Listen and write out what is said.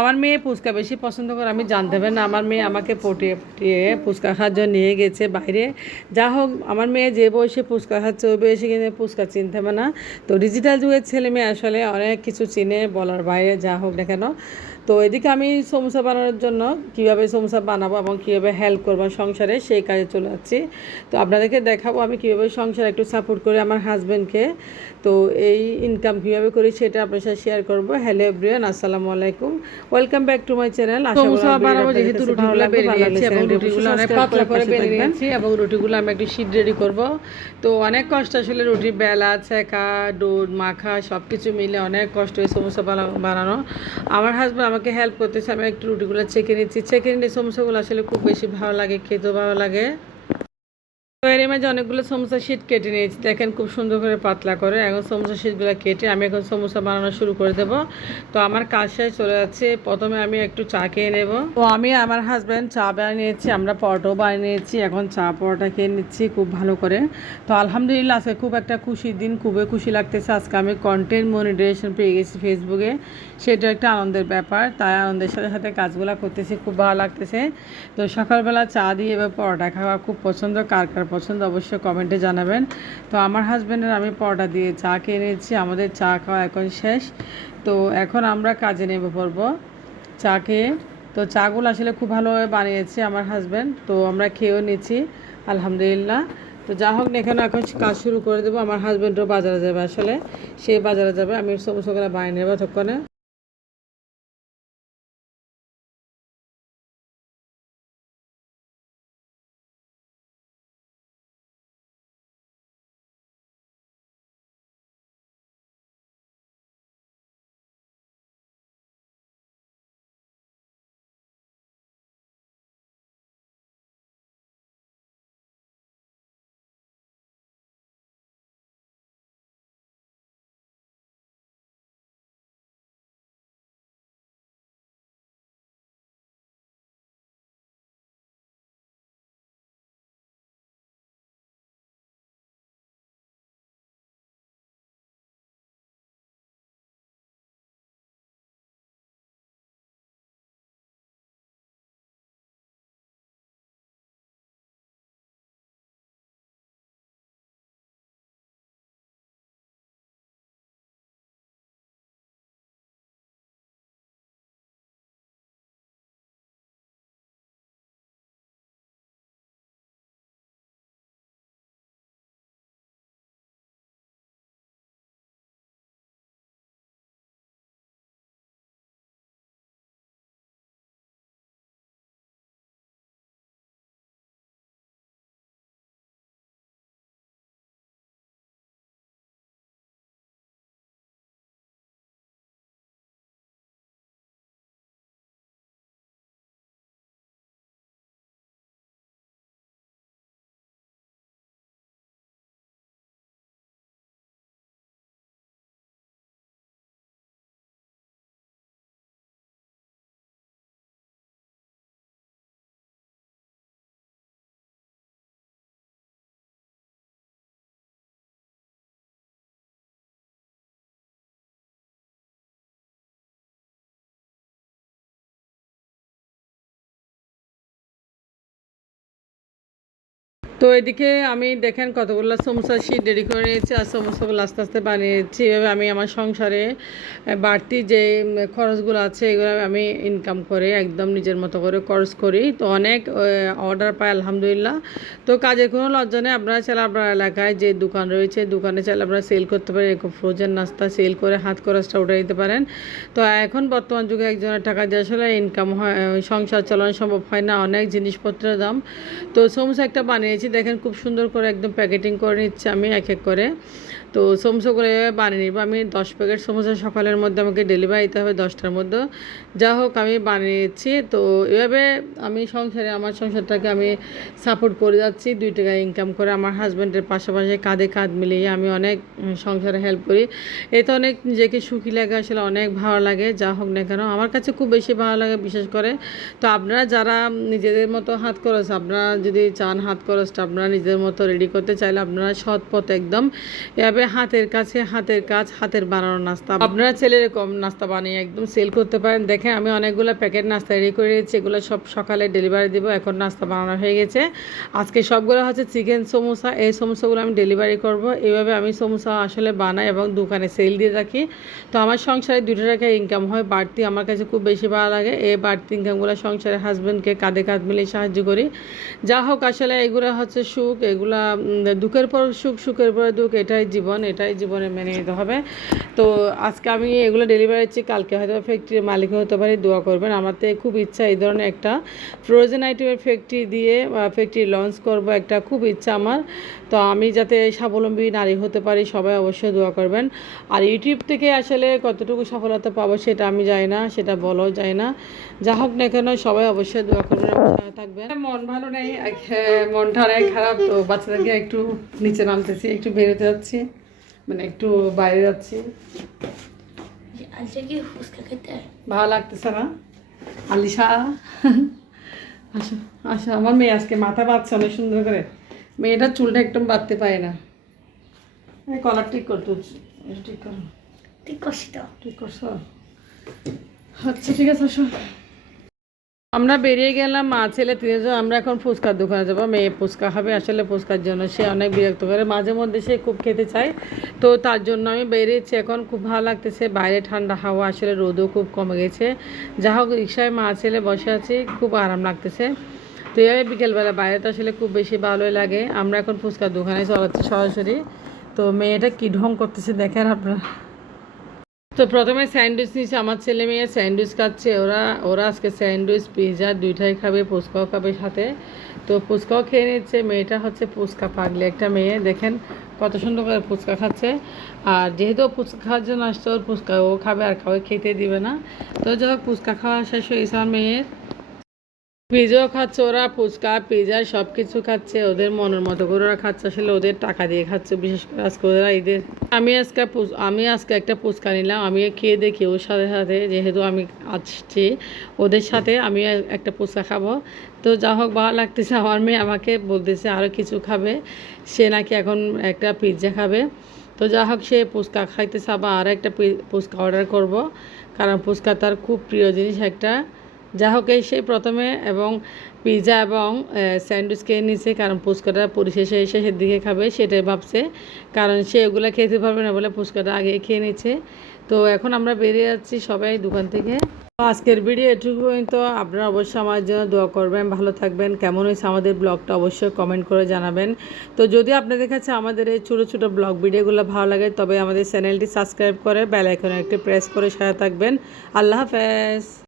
আমার মেয়ে ফুচকা বেশি পছন্দ করে, আমি জানতে পারি না। আমার মেয়ে আমাকে পটিয়ে পটিয়ে ফুচকা খাওয়ার জন্য নিয়ে গেছে বাইরে। যা হোক, আমার মেয়ে যে বয়সে ফুচকা খাচ্ছে ওই বয়সে কিন্তু ফুচকা চিনতে হবে না। তো ডিজিটাল যুগের ছেলে মেয়ে আসলে অনেক কিছু চিনে বলার বাইরে, যা হোক না কেন। তো এদিকে আমি সমোসা বানানোর জন্য কীভাবে সমোসা বানাবো এবং কীভাবে হেল্প করবো সংসারে সেই কাজে চলে যাচ্ছি। তো আপনাদেরকে দেখাবো আমি কীভাবে সংসারে একটু সাপোর্ট করি আমার হাজব্যান্ডকে। তো এই ইনকাম কীভাবে করি সেটা আপনার সাথে শেয়ার করবো। হ্যালো এভরিওয়ান, আসসালামু আলাইকুম, welcome back to my channel. Samosa বানাবো যেহেতু রুটিগুলো বেলে নিয়েছি এবং রুটিগুলো অনেক পাতলা করে বেলে নিয়েছি এবং রুটিগুলো আমি একটু শীট রেডি করব। তো অনেক কষ্ট আসলে রুটি বেলা, ছেঁকা, ডোর মাখা সব কিছু মিলে অনেক কষ্ট এই সমোসা বানানো। আমার হাজব্যান্ড আমাকে হেল্প করতেছে, আমি একটু রুটিগুলো ছেঁকে নিচ্ছি। ছেঁকে নিলে সমোসাগুলো আসলে খুব বেশি ভালো লাগে, খেতেও ভালো লাগে। তো এর মাঝে অনেকগুলো সমোসা শীট কেটে নিয়েছি, দেখেন খুব সুন্দর করে পাতলা করে। এখন সমোসা শীটগুলো কেটে আমি এখন সমোসা বানানো শুরু করে দেবো। তো আমার কাজ শেষ চলে যাচ্ছে। প্রথমে আমি একটু চা খেয়ে নেব। তো আমি আমার হাজব্যান্ড চা বানিয়ে নিয়েছি, আমরা পরোটাও বানিয়ে নিয়েছি। এখন চা পরোটা খেয়ে নিচ্ছি খুব ভালো করে। তো আলহামদুলিল্লাহ আজকে খুব একটা খুশির দিন, খুবই খুশি লাগতেছে। আজকে আমি কন্টেন্ট মনিটাইজেশন পেয়ে গেছি ফেসবুকে, সেটা একটা আনন্দের ব্যাপার। তাই আনন্দের সাথে সাথে কাজগুলো করতেছি, খুব ভালো লাগতেছে। তো সকালবেলা চা দিয়ে এবার পরোটা খাওয়া খুব পছন্দ। কার কার পছন্দ অবশ্যই কমেন্টে জানাবেন। তো আমার হাজব্যান্ডের আমি পরোটা দিয়ে চা খেয়ে নিয়েছি, আমাদের চা খাওয়া এখন শেষ। তো এখন আমরা কাজে নেমে পড়বো চা খেয়ে। তো চাগুলো আসলে খুব ভালোভাবে বানিয়েছে আমার হাজব্যান্ড, তো আমরা খেয়েও নিচ্ছি আলহামদুলিল্লাহ। তো যা হোক না, এখানে এখন কাজ শুরু করে দেবো। আমার হাজব্যান্ডও বাজারে যাবে, আসলে সে বাজারে যাবে, আমি সমস্যাগুলো বানিয়ে নেবো ততক্ষণে। তো এদিকে আমি দেখেন কতগুলো সমোসা শীট রেডি করে নিয়েছি আর সমোসাগুলো আস্তে আস্তে বানিয়েছি। এভাবে আমি আমার সংসারে বাড়তি যে খরচগুলো আছে এগুলো আমি ইনকাম করে একদম নিজের মতো করে খরচ করি। তো অনেক অর্ডার পাই আলহামদুলিল্লাহ। তো কাজের কোনো লজ্জা নেই, আপনারা চাইলে আপনার এলাকায় যে দোকান রয়েছে দোকানে চাইলে আপনারা সেল করতে পারেন, এরকম ফ্রোজেন নাস্তা সেল করে হাত খরচটা উঠে দিতে পারেন। তো এখন বর্তমান যুগে একজনের টাকা দিয়ে আসলে ইনকাম হয়, সংসার চালানো সম্ভব হয় না, অনেক জিনিসপত্রের দাম। তো সমোসা একটা বানিয়েছি, দেখেন খুব সুন্দর করে একদম প্যাকেটিং করে নিচ্ছে আমি এক এক করে। তো সমোসাগুলো বানিয়ে নিব আমি। 10 প্যাকেট সমোসা সকালের মধ্যে আমাকে ডেলিভারি দিতে হবে 10টার মধ্যে। যা হোক আমি বানিয়েছি। তো এভাবে আমি সংসারে আমার সংসারটাকে আমি সাপোর্ট করে যাচ্ছি 2 টাকা ইনকাম করে। আমার হাজব্যান্ডের পাশাপাশি কাঁধে কাঁধ মিলিয়ে আমি অনেক সংসারে হেল্প করি। এতে অনেক নিজেকে সুখী লাগে, আসলে অনেক ভালো লাগে। যা হোক না কেন আমার কাছে খুব বেশি ভালো লাগে বিশেষ করে। তো আপনারা যারা নিজেদের মতো হাত খরচ আপনারা যদি চান হাত খরচ জাস্ট আপনারা নিজের মতো রেডি করতে চাইলে আপনারা সৎ পথ একদম এভাবে হাতের কাছে হাতের কাজ হাতের বানানো নাস্তা আপনারা ছেলে এরকম নাস্তা বানিয়ে একদম সেল করতে পারেন। দেখেন আমি অনেকগুলো প্যাকেট নাস্তা রেডি করে রেখেছি, এগুলো সব সকালে ডেলিভারি দেবো। এখন নাস্তা বানানো হয়ে গেছে। আজকে সবগুলো হচ্ছে চিকেন সমোসা, এই সমোসাগুলো আমি ডেলিভারি করব। এইভাবে আমি সমোসা আসলে বানাই এবং দোকানে সেল দিয়ে রাখি। তো আমার সংসারে 2 টাকা ইনকাম হয় বাড়তি, আমার কাছে খুব বেশি ভালো লাগে। এই বাড়তি ইনকামগুলো সংসারে হাজব্যান্ডকে কাঁধে কাঁধ মিলিয়ে সাহায্য করি। যা হোক আসলে এগুলো হচ্ছে সুখ, এগুলা দুঃখের পর সুখ, সুখের পরে দুঃখ, এটাই জীবন, এটাই জীবনে মেনে নিতে হবে। তো আজকে আমি এগুলো ডেলিভারি দিচ্ছি, কালকে হয়তো ফ্যাক্টরির মালিক হতে পারি, দোয়া করবেন। আমার তো খুব ইচ্ছা এই ধরনের একটা ফ্রোজেন আইটেমের ফ্যাক্টরি দিয়ে ফ্যাক্টরি লঞ্চ করব, একটা খুব ইচ্ছা আমার। তো আমি যাতে স্বাবলম্বী নারী হতে পারি, সবাই অবশ্যই দোয়া করবেন। আর ইউটিউব থেকে আসলে কতটুকু সফলতা পাবো সেটা আমি জানি না, সেটা বলাও যায় না। যা হোক না কেন সবাই অবশ্যই দোয়া করবেন এবং সাথে থাকবেন। মন ভালো নেই, মনটা অনেক খারাপ, তো বাচ্চাদেরকে একটু নিচে নামতেছি, একটু বেরোতে যাচ্ছি, মানে একটু বাইরে যাচ্ছি। ভালো লাগতেছে না আলিশা? আসো আসো, আমার মেয়ে আজকে মাথা বাঁধছে অনেক সুন্দর করে। মেয়েটার চুলটা একদম বাঁধতে পারে না, কলার ঠিক করতে ঠিক করো, ঠিক করছি তো, ঠিক করছো? আচ্ছা ঠিক আছে আসো। আমরা বেরিয়ে গেলাম মা ছেলে 3জন। আমরা এখন ফুচকার দোকানে যাবো। মেয়ে ফুচকা খাবে, আসলে ফুচকার জন্য সে অনেক বিরক্ত করে, মাঝে মধ্যে সে খুব খেতে চায়। তো তার জন্য আমি বেরিয়েছি। এখন খুব ভালো লাগতেছে, বাইরে ঠান্ডা হাওয়া, আসলে রোদও খুব কমে গেছে। যা হোক রিক্সায় মা ছেলে বসে আছি, খুব আরাম লাগতেছে। তো এইভাবে বিকেলবেলা বাইরে তো আসলে খুব বেশি ভালোই লাগে। আমরা এখন ফুচকার দোকানে চলাচ্ছি সরাসরি। তো মেয়েটা কী ঢং করতেছে দেখেন আপনারা। তো প্রথমে স্যান্ডউইচ নিচ্ছে, আমার ছেলে মেয়ে স্যান্ডউইচ খাচ্ছে। ওরা আজকে স্যান্ডউইচ পিৎজা দুইটাই খাবে, ফুচকাও খাবে সাথে। তো ফুচকাও খেয়ে নিচ্ছে। মেয়েটা হচ্ছে ফুচকা পাগলি একটা মেয়ে, দেখেন কত সুন্দর করে ফুচকা খাচ্ছে। আর যেহেতু ফুচকা খাওয়ার জন্য আসছে, ওর ফুচকা ও খাবে আর কাউকে খেতে দিবে না। তো যখন ফুচকা খাওয়া শেষ হয়েছে আমার মেয়ের, পিৎজাও খাচ্ছে ওরা, ফুচকা পিৎজা সব কিছু খাচ্ছে ওদের মনের মতো করে ওরা খাচ্ছে, আসলে ওদের টাকা দিয়ে খাচ্ছে। বিশেষ করে আজকে ওরা ঈদের আমি আজকে একটা ফুচকা নিলাম, আমি খেয়ে দেখি ওর সাথে সাথে, যেহেতু আমি আসছি ওদের সাথে, আমি একটা ফুচকা খাবো। তো যা হোক ভালো লাগতেছে। আমার মেয়ে আমাকে বলতেছে আরও কিছু খাবে, সে নাকি এখন একটা পিৎজা খাবে। তো যা হোক সে ফুচকা খাইতেছে, আবার আর একটা ফুচকা অর্ডার করব, কারণ ফুচকা তার খুব প্রিয় জিনিস একটা। যা হোক সেই প্রথমে এবং পিৎজা এবং স্যান্ডউইচ খেয়ে নিচ্ছে, কারণ ফুচকাটা পরিশেষে শেষের দিকে খাবে সেটাই ভাবছে, কারণ সে ওগুলো খেতে পারবে না বলে ফুচকাটা আগে খেয়ে নিচ্ছে। তো এখন আমরা বেরিয়ে যাচ্ছি সবাই দোকান থেকে। আজকের ভিডিও এটুকু, তো আপনারা অবশ্যই আমার জন্য দোয়া করবেন, ভালো থাকবেন। কেমন হয়েছে আমাদের ব্লগটা অবশ্যই কমেন্ট করে জানাবেন। তো যদি আপনাদের কাছে আমাদের এই ছোটো ছোটো ব্লগ ভিডিওগুলো ভালো লাগে, তবে আমাদের চ্যানেলটি সাবস্ক্রাইব করে বেল আইকনে একটি প্রেস করে সাথে থাকবেন। আল্লাহ হাফেজ।